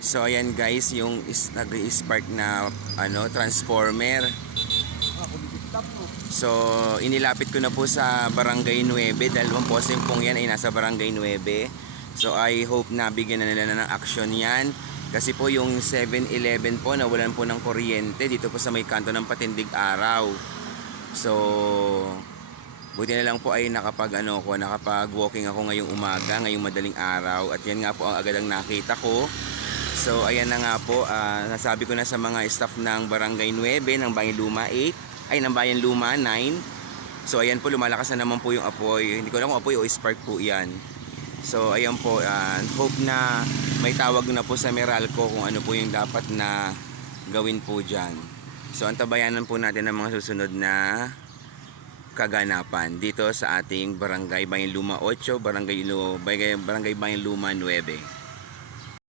So ayan guys, yung is, nag-spark na ano, transformer. So inilapit ko na po sa Barangay 9 dahil ang posting pong yan ay nasa Barangay 9. So I hope na bigyan na nila ng action yan. Kasi po yung 7-Eleven po nawalan po ng kuryente dito po sa may kanto ng Patindig Araw. So Buti na lang po ay nakapag ano ko, nakapag walking ako ngayong umaga, ngayong madaling araw at yan nga po ang agad ang nakita ko. So ayan na nga po, ah, nasabi ko na sa mga staff ng Barangay 9 ng Bayan Luma 8, ay ng Bayan Luma 9. So ayan po lumalakas na naman po yung apoy. Hindi ko alam kung apoy o spark po 'yan. So ayan po, ah, hope na may tawag na po sa Meralco kung ano po yung dapat na gawin po diyan. So antabayanan po natin ang mga susunod na kaganapan dito sa ating Barangay Bayan Luma 8, Barangay, Barangay, Barangay Bayan Luma 9.